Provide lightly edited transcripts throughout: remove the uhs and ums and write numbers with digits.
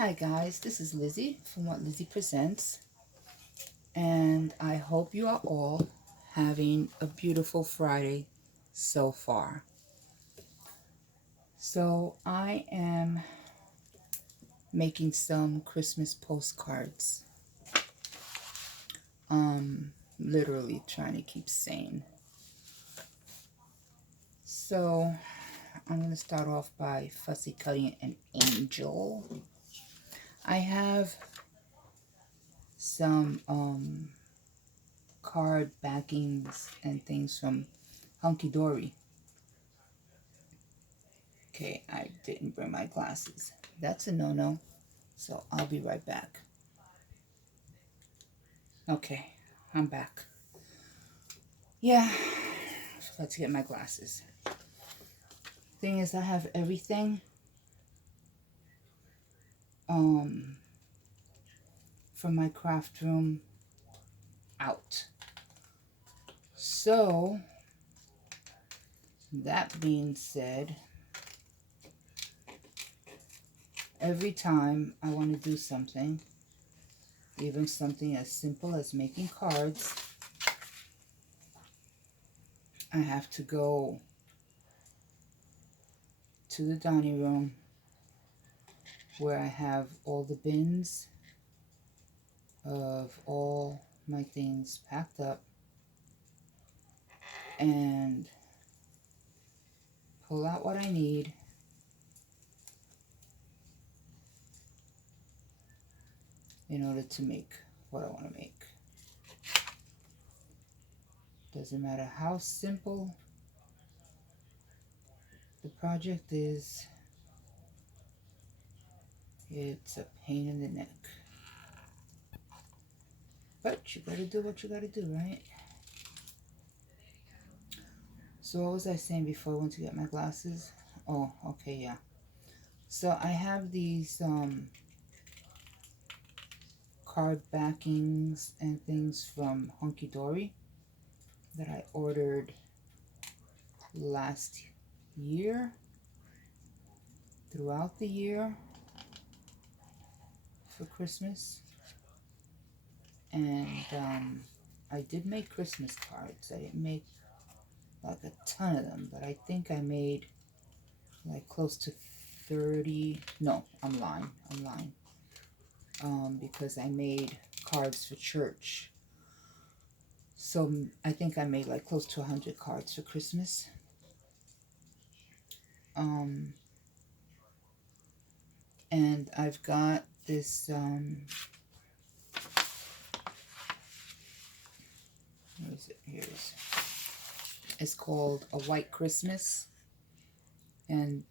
Hi guys, this is Lizzie from What Lizzie Presents, and I hope you are all having a beautiful Friday so far. So I am making some Christmas postcards. Literally trying to keep sane. So I'm going to start off by fussy cutting an angel. I have some card backings and things from Hunky Dory. Okay, I didn't bring my glasses. That's a no-no. So I'll be right back. Okay, I'm back. Yeah, I forgot to get my glasses. Thing is, I have everything from my craft room out. So, that being said, every time I want to do something, even something as simple as making cards, I have to go to the dining room where I have all the bins of all my things packed up and pull out what I need in order to make what I want to make. Doesn't matter how simple the project is, it's a pain in the neck. But you gotta do what you gotta do, right? So what was I saying before I went to get my glasses? Oh, okay, yeah. So I have these card backings and things from Hunky Dory that I ordered last year, throughout the year for Christmas. And I did make Christmas cards. I didn't make like a ton of them, but I think I made like close to 30. No, I'm lying. Because I made cards for church. So I think I made like close to 100 cards for Christmas. And I've got this, where is it? Here it is. It's called A White Christmas. And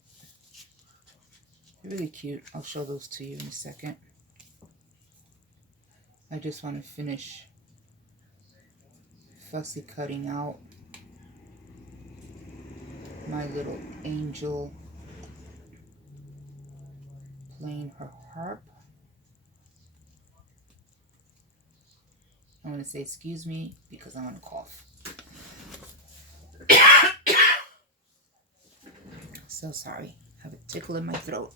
they're really cute. I'll show those to you in a second. I just want to finish fussy cutting out my little angel playing her harp. I'm going to say excuse me because I'm going to cough. So sorry. I have a tickle in my throat.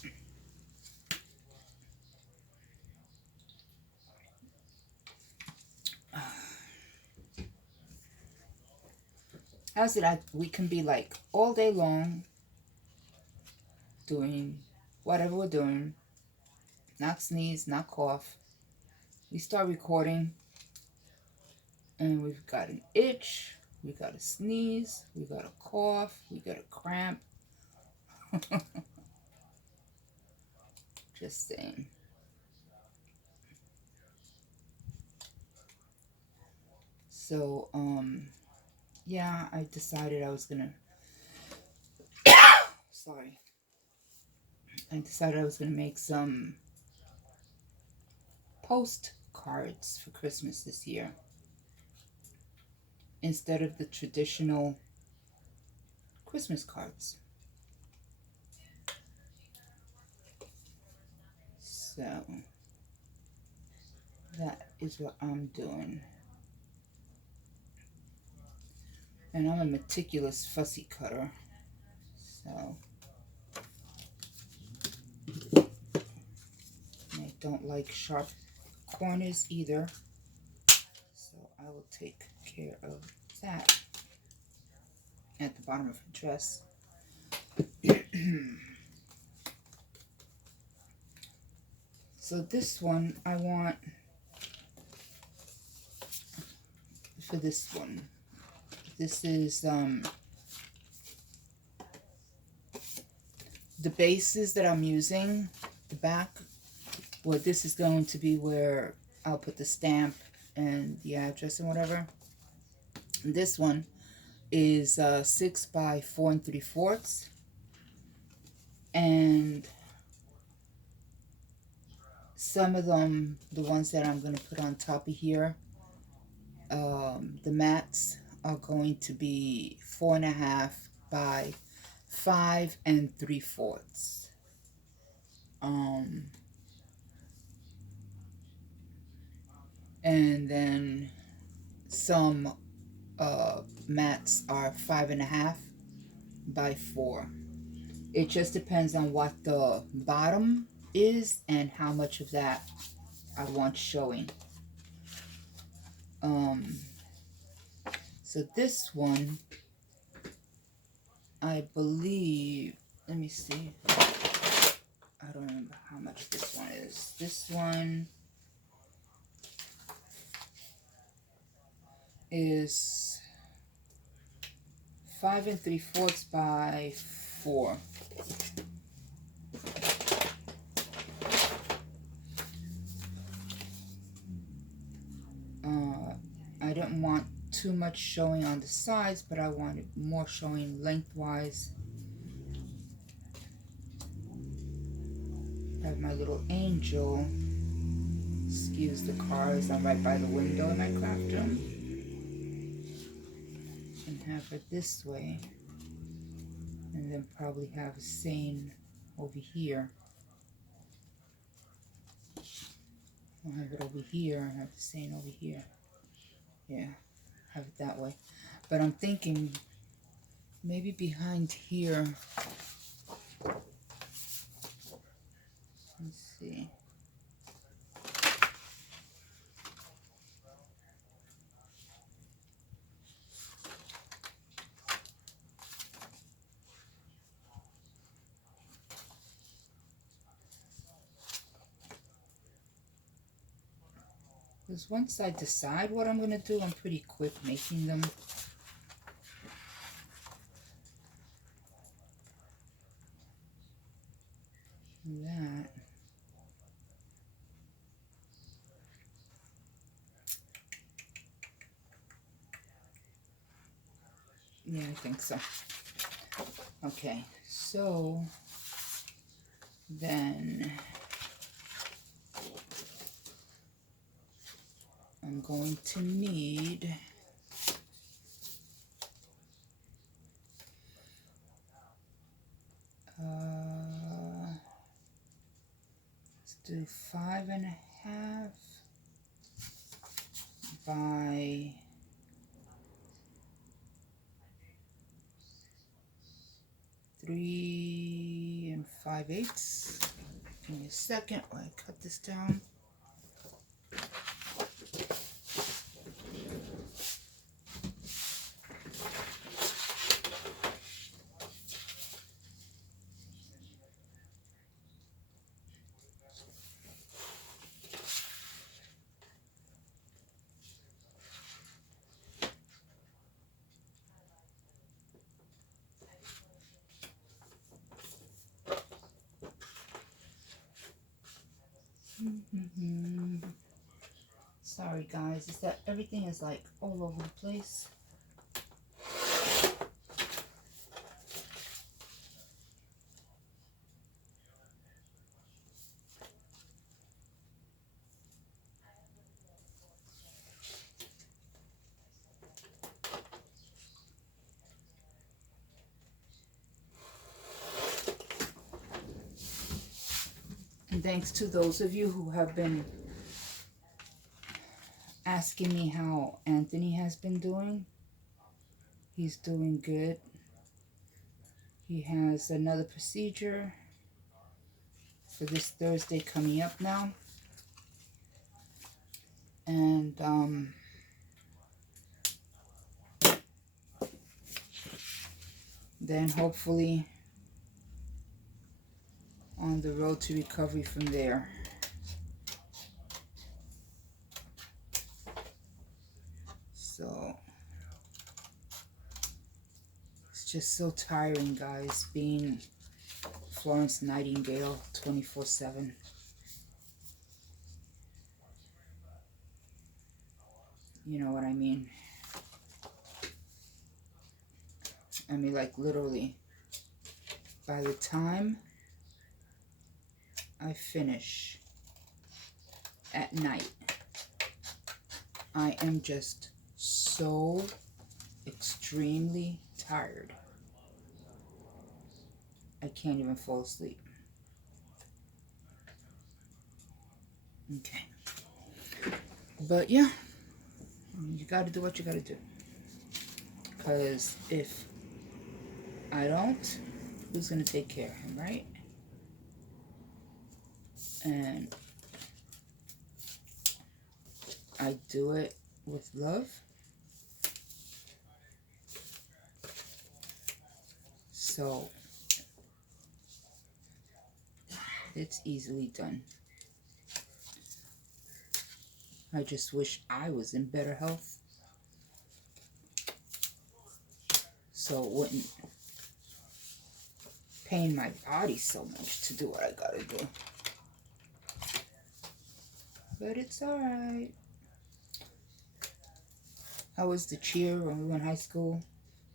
How's it? We can be like all day long doing whatever we're doing. Not sneeze, not cough. We start recording and we've got an itch, we got a sneeze, we got a cough, we got a cramp. Just saying. So, yeah, I decided I was gonna sorry. I decided I was gonna make some postcards for Christmas this year instead of the traditional Christmas cards. So that is what I'm doing. And I'm a meticulous fussy cutter. So don't like sharp corners either. So I will take care of that at the bottom of her dress. So this one I want for this one. This is the bases that I'm using, the back. Well, this is going to be where I'll put the stamp and the address and whatever. And this one is 6 by 4 3/4, and some of them, the ones that I'm going to put on top of here, the mats are going to be 4.5 by 5 3/4. And then some mats are 5.5 by 4. It just depends on what the bottom is and how much of that I want showing. So this one, I believe, let me see. I don't remember how much this one is. This one is 5 3/4 by 4. I didn't want too much showing on the sides, but I wanted more showing lengthwise. I have my little angel. Excuse the cars, I'm right by the window in my craft room. And have it this way. And then probably have a seine over here. I'll have it over here and have the seine over here. Yeah, have it that way. But I'm thinking maybe behind here. Let's see. Because once I decide what I'm going to do, I'm pretty quick making them. That. Yeah, I think so. Okay, so then I'm going to need let's do 5.5 by 3 5/8. Give me a second while I cut this down. Sorry guys, is that everything is like all over the place. And thanks to those of you who have been asking me how Anthony has been doing. He's doing good. He has another procedure for this Thursday coming up now. And then hopefully on the road to recovery from there. So it's just so tiring, guys, being Florence Nightingale 24/7. You know what I mean? I mean, like, literally, by the time I finish at night, I am just so extremely tired. I can't even fall asleep. Okay. But yeah, you got to do what you got to do. Because if I don't, who's going to take care of him, right? And I do it with love. So it's easily done. I just wish I was in better health, so it wouldn't pain my body so much to do what I gotta do. But it's alright. How was the cheer when we were in high school?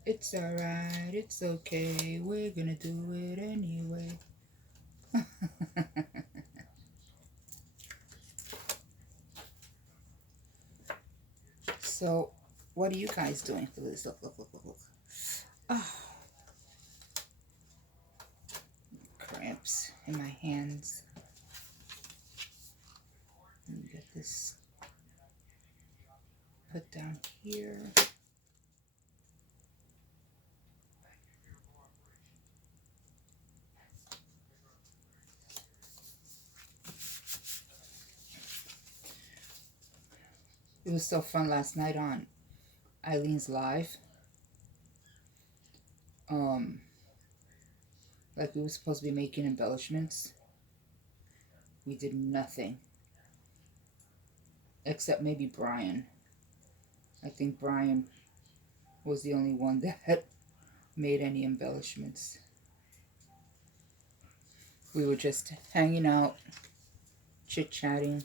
It's alright, it's okay, we're gonna do it anyway. So, what are you guys doing? Look. Oh, cramps in my hands. Let me get this put down here. It was so fun last night on ELENE'S live. Like, we were supposed to be making embellishments. We did nothing. Except maybe Brian. I think Brian was the only one that made any embellishments. We were just hanging out, chit-chatting,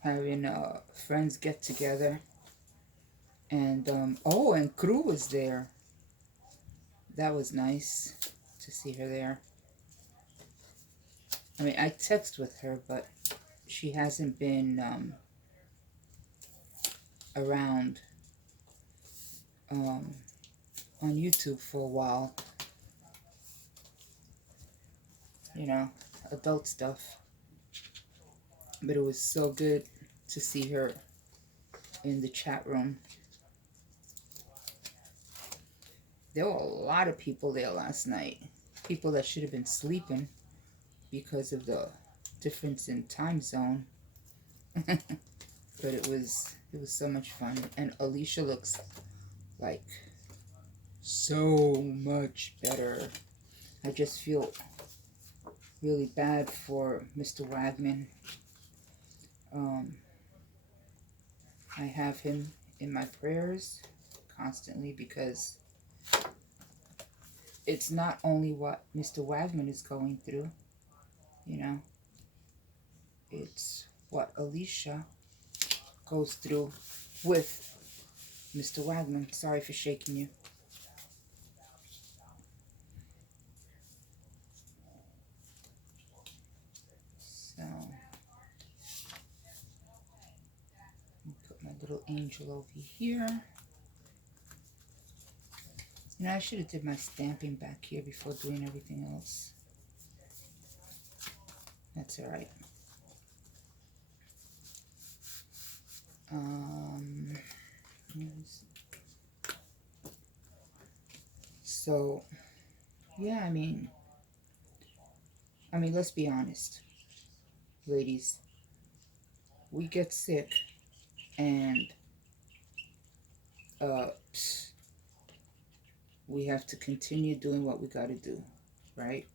having friends get together. And oh, and Crew was there. That was nice to see her there. I mean, I text with her, but she hasn't been around on YouTube for a while. You know, adult stuff. But it was so good to see her in the chat room. There were a lot of people there last night. People that should have been sleeping because of the difference in time zone. But it was so much fun. And Alicia looks like so much better. I just feel really bad for Mr. Wagman. I have him in my prayers constantly because it's not only what Mr. Wagman is going through, you know, it's what Alicia goes through with Mr. Wagman. Sorry for shaking you. So, put my little angel over here. You know, I should have did my stamping back here before doing everything else. That's all right. So, yeah, I mean, let's be honest. ladies, we get sick and we have to continue doing what we got to do, right?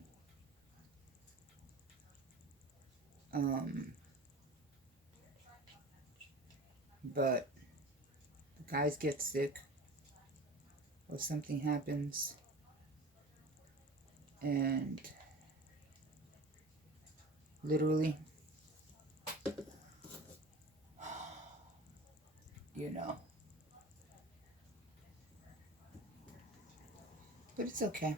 But the guys get sick or something happens, and literally, you know, but it's okay.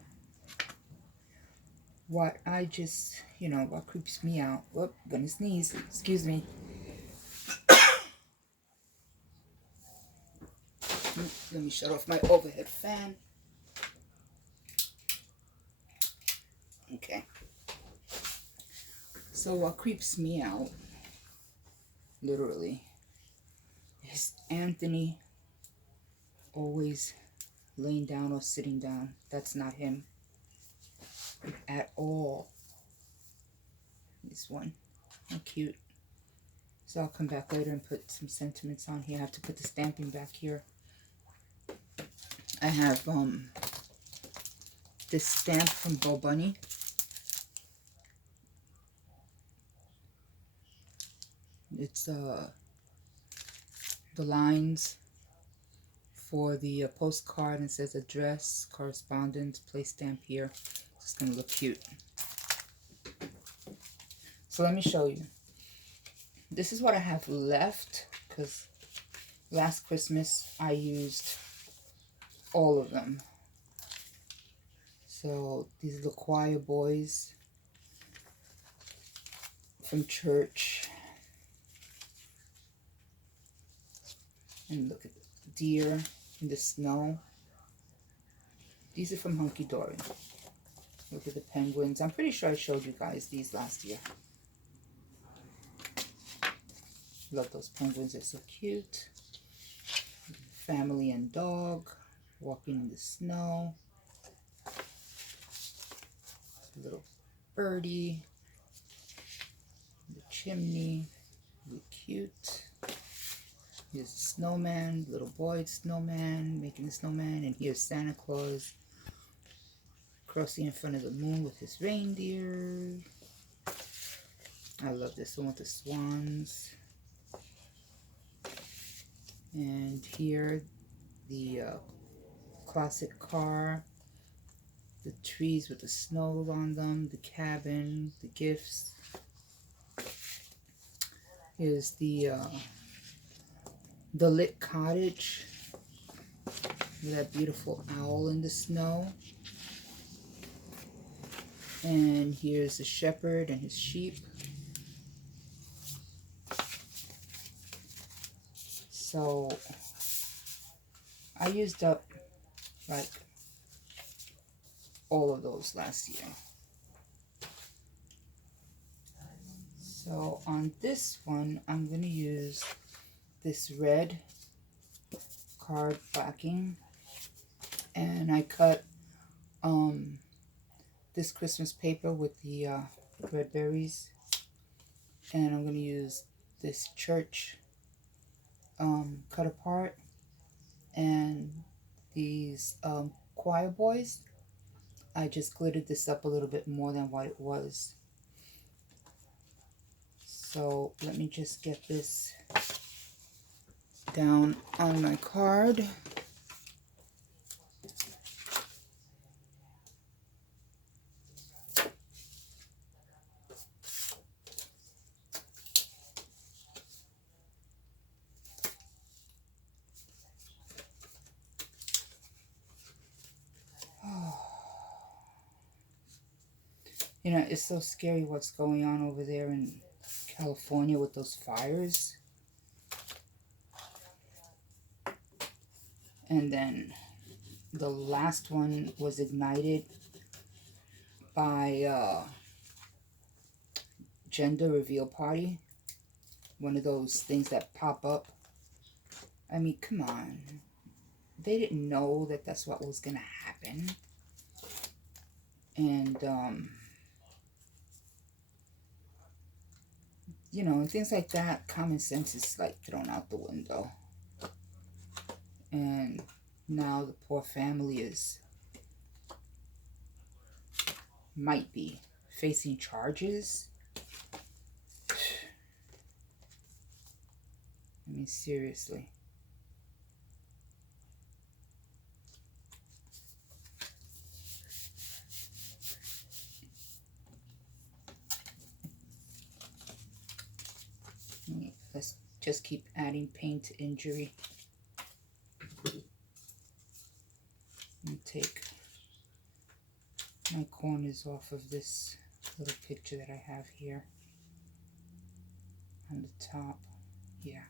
What I just, what creeps me out, whoop, gonna sneeze, excuse me. Let me shut off my overhead fan. Okay. So what creeps me out, literally, is Anthony always laying down or sitting down. That's not him at all. This one, how cute. So I'll come back later and put some sentiments on here. I have to put the stamping back here. I have this stamp from Bo Bunny. It's the lines for the postcard, and it says address, correspondence, place stamp here. It's gonna look cute. So let me show you. This is what I have left, because last Christmas I used all of them. So these are the choir boys from church. And look at the deer in the snow. These are from Hunky Dory. Look at the penguins. I'm pretty sure I showed you guys these last year. Love those penguins, they're so cute. Family and dog walking in the snow. Little birdie. The chimney, really cute. Here's the snowman, little boy snowman, making the snowman. And here's Santa Claus crossing in front of the moon with his reindeer. I love this one with the swans. And here, the classic car, the trees with the snow on them, the cabin, the gifts. Here's the lit cottage with that beautiful owl in the snow. And here's the shepherd and his sheep. So I used up like all of those last year. So on this one, I'm going to use this red card backing, and I cut this Christmas paper with the red berries, and I'm going to use this church cut apart, and these choir boys. I just glittered this up a little bit more than what it was. So let me just get this down on my card. You know, it's so scary what's going on over there in California with those fires. And then the last one was ignited by gender reveal party. One of those things that pop up. I mean, come on. They didn't know that that's what was going to happen. And you know, and things like that, common sense is like thrown out the window. And now the poor family might be facing charges. I mean, seriously. Let's just keep adding pain to injury. And take my corners off of this little picture that I have here on the top. Yeah.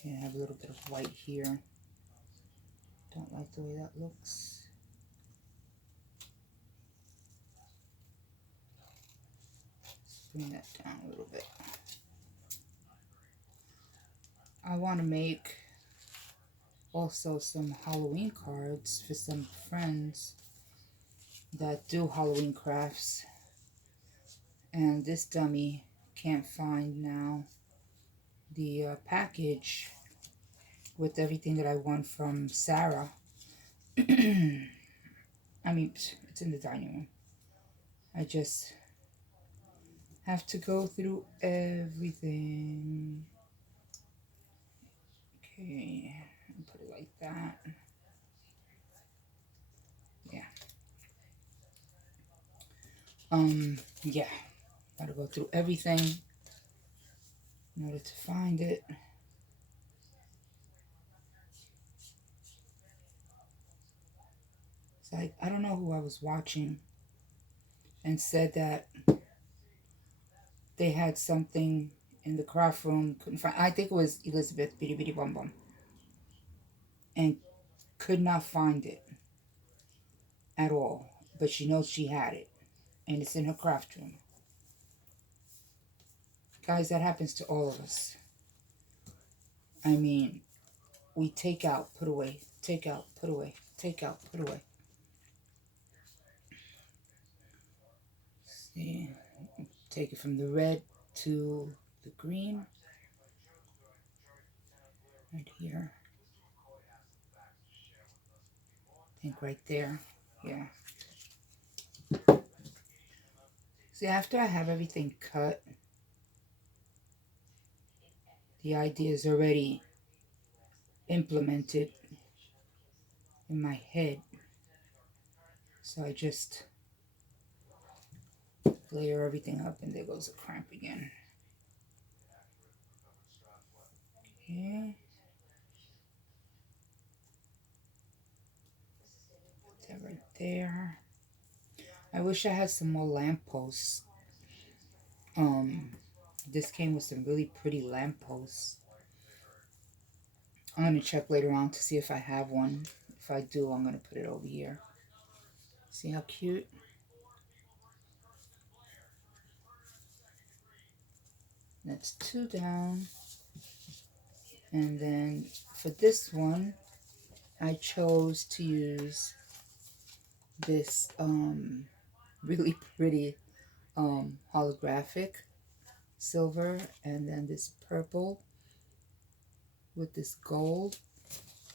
Okay, I have a little bit of white here. Don't like the way that looks. Let's bring that down a little bit. I want to make also some Halloween cards for some friends that do Halloween crafts. And this dummy can't find now the package with everything that I won from Sarah. I mean, it's in the dining room. I just have to go through everything. Okay, and put it like that. Yeah. Yeah. Gotta go through everything in order to find it. It's like, I don't know who I was watching and said that they had something in the craft room, couldn't find. I think it was Elizabeth Bitty Bitty Bum Bum, and could not find it at all. But she knows she had it, and it's in her craft room. Guys, that happens to all of us. I mean, we take out, put away, take out, put away, take out, put away. See, take it from the red to the green. Right here. I think right there. Yeah. See, after I have everything cut, the idea is already implemented in my head. So I just layer everything up, and there goes the cramp again. Okay. Put that right there. I wish I had some more lampposts. This came with some really pretty lampposts. I'm going to check later on to see if I have one. If I do, I'm going to put it over here. See how cute? That's 2 down. And then for this one, I chose to use this really pretty holographic silver, and then this purple with this gold.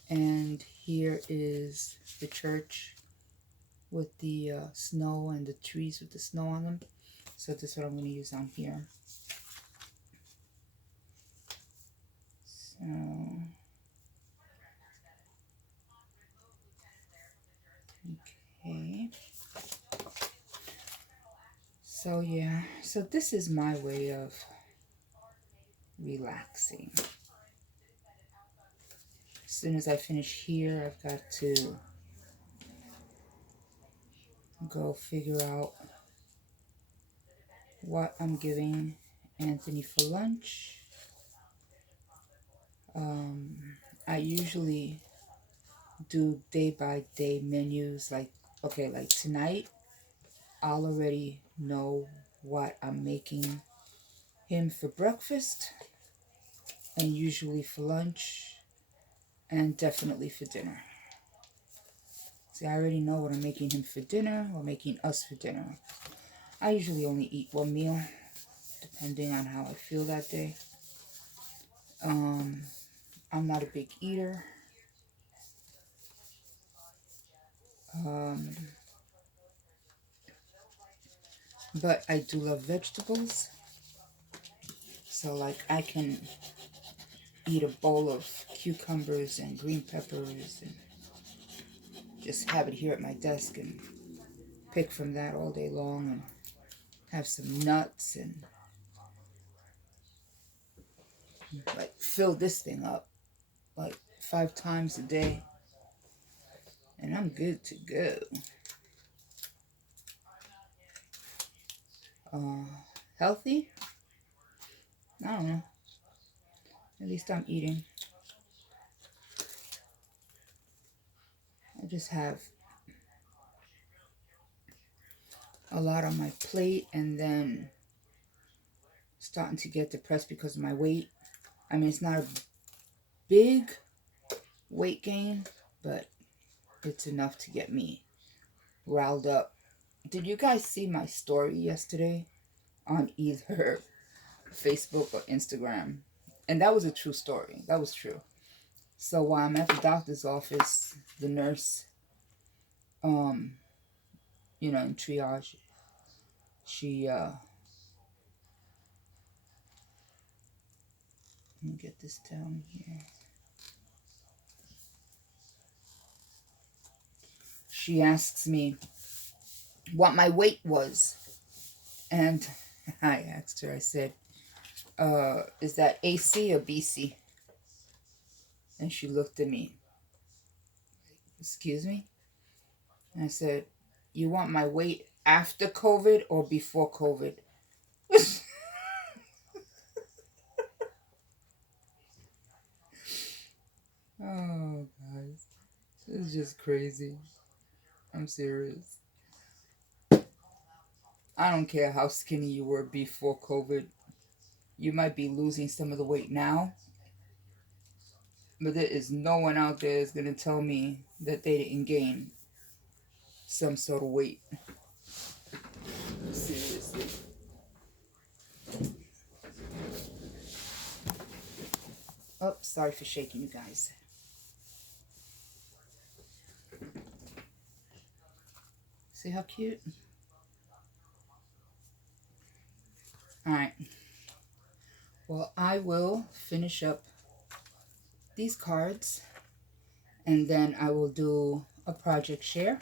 And here is the church with the snow and the trees with the snow on them. So this is what I'm going to use on here. So okay. So yeah, so this is my way of relaxing. As soon as I finish here, I've got to go figure out what I'm giving Anthony for lunch. I usually do day-by-day menus. Like, okay, like tonight, I'll already know what I'm making him for breakfast, and usually for lunch, and definitely for dinner. See, I already know what I'm making him for dinner or making us for dinner. I usually only eat one meal, depending on how I feel that day. I'm not a big eater. But I do love vegetables. So, like, I can eat a bowl of cucumbers and green peppers and just have it here at my desk and pick from that all day long and have some nuts and, like, fill this thing up, like, 5 times a day. And I'm good to go. Healthy? I don't know. At least I'm eating. I just have a lot on my plate and then starting to get depressed because of my weight. I mean, it's not a big weight gain, but it's enough to get me riled up. Did you guys see my story yesterday on either Facebook or Instagram? And that was a true story. That was true. So while I'm at the doctor's office, the nurse, in triage, she, let me get this down here. She asks me what my weight was. And I asked her, I said, is that AC or BC? And she looked at me, excuse me? And I said, you want my weight after COVID or before COVID? Oh, guys. This is just crazy. I'm serious. I don't care how skinny you were before COVID. You might be losing some of the weight now, but there is no one out there that's going to tell me that they didn't gain some sort of weight. Seriously. Oh, sorry for shaking you guys. See how cute? Alright. Well, I will finish up these cards and then I will do a project share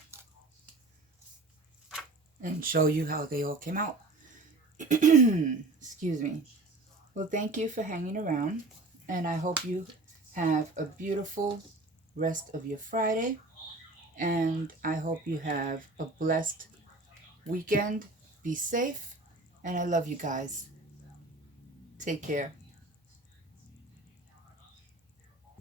and show you how they all came out. Excuse me. Well, thank you for hanging around, and I hope you have a beautiful rest of your Friday, and I hope you have a blessed weekend. Be safe, and I love you guys. Take care.